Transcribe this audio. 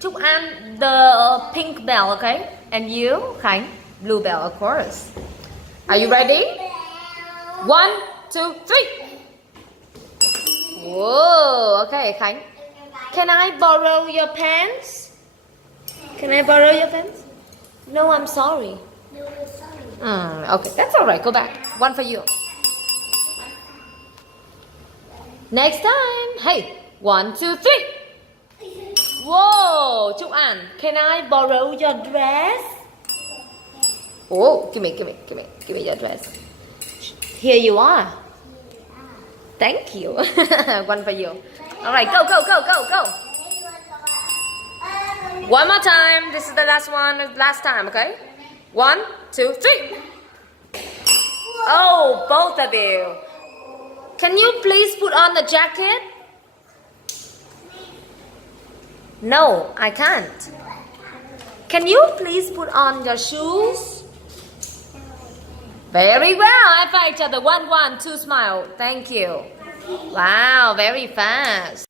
Chúc An, the pink bell, okay? And you, Khánh, blue bell, of course. Are you ready? 1, 2, 3. Whoa, okay, Khánh. Can I borrow your pants? Can I borrow your pants? No, I'm sorry. Okay, that's alright. Go back. One for you. Next time. Hey, 1, 2, 3. Whoa, Chúc An, can I borrow your dress? Oh, give me your dress. Here you are. Thank you. One for you. Alright, go. One more time. This is the last time, okay? 1, 2, 3. Oh, both of you. Can you please put on the jacket? No, I can't. Can you please put on your shoes? Very well. High five each other. 1, 1, 2, smile. Thank you. Wow, very fast.